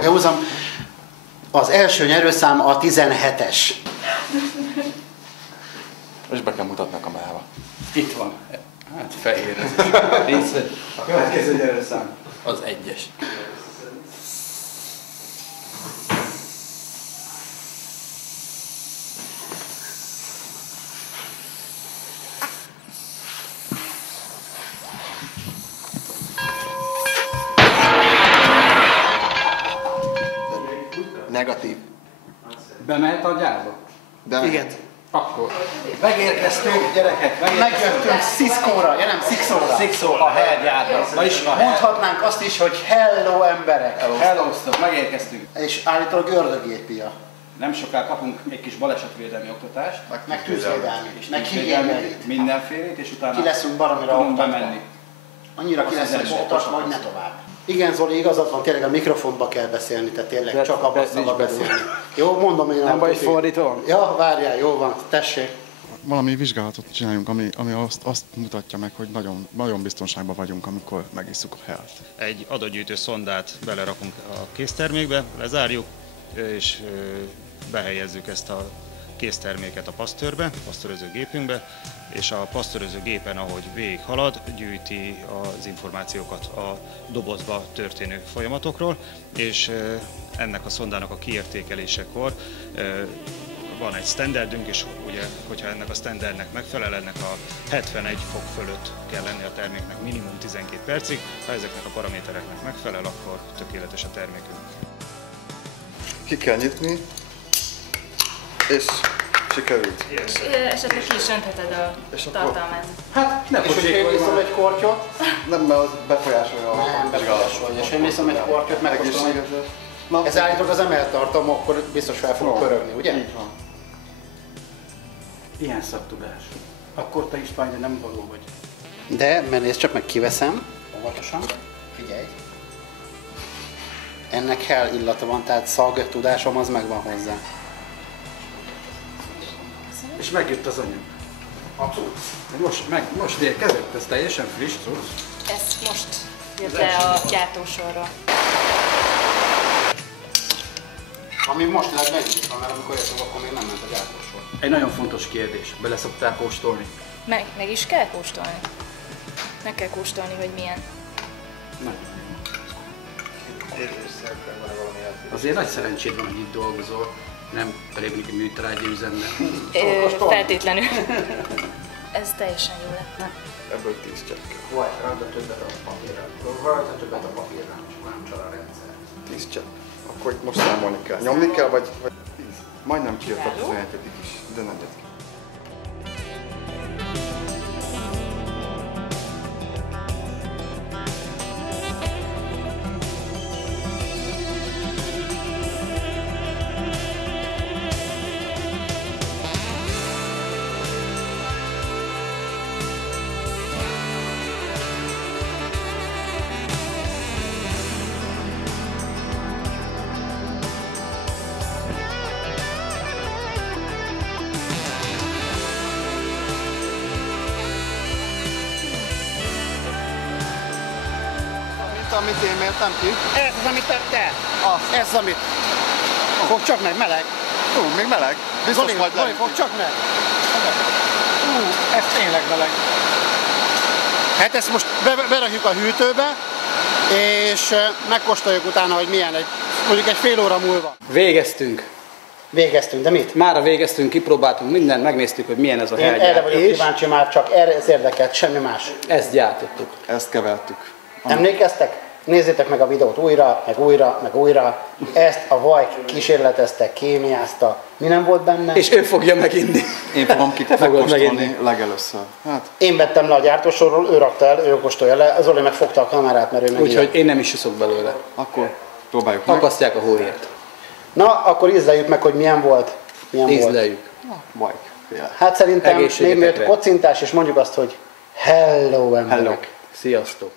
Behúzom. Az első nyerőszám a 17-es. És be kell mutatni a kamerába. Itt van. Hát fehér ez. A következő nyerőszám az 1-es. Negatív. Bemehet a gyárba? Igen. Akkor. Megérkeztünk, gyerekek, Megjöttünk Cisco-ra, nem Sixóra. Sixo a hergyárba. Vagyis a Mondhatnánk azt is, hogy hello emberek. Hellóztok, megérkeztünk. És állítólag ördögépia. Nem soká kapunk egy kis balesetvédelmi oktatást. Meg tűzvédelmi. És Meg tűzvédelmi, higiénit. mindenfélét, és utána Ki leszünk baromira tudunk oktatva. bemenni. Annyira ki Azt leszünk hiszem, oktatva, hogy ne tovább. Igen, Zoli, igazad van, tényleg a mikrofonba kell beszélni, tehát tényleg csak abban szabad beszélni. Jó, mondom én. Nem baj, hogy fordítva van? Ja, várjál, jó van, tessék. Valami vizsgálatot csináljunk, ami azt mutatja meg, hogy nagyon, nagyon biztonságban vagyunk, amikor megisszuk a healt. Egy adatgyűjtő szondát belerakunk a késztermékbe, lezárjuk, és behelyezzük ezt a készterméket a pasztőrbe, pasztőröző gépünkbe, és a pasztőröző gépen, ahogy végig halad, gyűjti az információkat a dobozba történő folyamatokról, és ennek a szondának a kiértékelésekor van egy standardünk, és ugye, hogyha ennek a standardnek megfelel, ennek a 71 fok fölött kell lenni a terméknek minimum 12 percig, ha ezeknek a paramétereknek megfelel, akkor tökéletes a termékünk. Ki kell nyitni, és sikerült. És esetleg ki is öntheted a tartalmát. Hát nem És hogy én viszom egy kortyot? Nem, mert az befolyásolja a Nem, befolyásolja. És én viszom egy kortyot, megkóstolom, hogy ez állítólag az emeltartalom, akkor biztos fel fogok pörögni, ugye? Így van. Ilyen szaktudás. Akkor te István, de nem való vagy. De, mert nézd csak meg, kiveszem, óvatosan, figyelj. Ennek hell illata van, tehát szag tudásom az megvan hozzá. És megjött az anyag. Abszolút. Most érkezett, ez teljesen friss, tudod? Ez most jött le a gyártósorra. Ami most lehet megnyitva, mert amikor értünk, akkor még nem ment a gyártósor. Egy nagyon fontos kérdés. Bele szoktál kóstolni? Meg is kell kóstolni. Meg kell kóstolni, hogy milyen. Azért nagy szerencséd van, hogy itt dolgozol, nem pedig mondjuk műtrágyi üzemben. Feltétlenül. Ez teljesen jó lett. Ebből 10 csepp kell. Vagy rajta többet a papírra. Rajta többet a papírra, nem csal a rendszer. 10 csepp. Akkor itt most számolni kell. Nyomni kell, vagy 10? Majdnem kijött a 17 is, de nem jött ki. Amit én mértem ki. Ez az, amit te? Ez az, amit... Fog csak meg, meleg. Még meleg. Biztos Zoli, majd Zoli, fog csak meg. Ez tényleg meleg. Hát ezt most berakjuk a hűtőbe, és megkóstoljuk utána, hogy milyen, mondjuk egy fél óra múlva. Végeztünk. Végeztünk, de mit? Mára végeztünk, kipróbáltunk mindent, megnéztük, hogy milyen ez a Én erre hergyár. vagyok kíváncsi már, csak erre ez érdekelt, semmi más. Ezt gyártottuk. Ezt kevertük. Emlékeztek? Nézzétek meg a videót újra, meg újra, meg újra. Ezt a vaj kísérletezte, kémiázta. Mi nem volt benne? És ő fogja meginni. Én fogom fogod megkóstolni meginni. legelőször. Hát, Én vettem le a gyártósorról, ő rakta el, ő kóstolja le, Zoli meg fogta a kamerát, mert ő meg Úgyhogy én nem is iszok belőle. akkor próbáljuk meg. Akasztják a hóhért. Na, akkor ízleljük meg, hogy milyen volt. Milyen volt. Ízleljük. Bajk. Féle. Hát szerintem Egészségetekre. még kocintás, és mondjuk azt, hogy hello emberek. Hello. Sziasztok.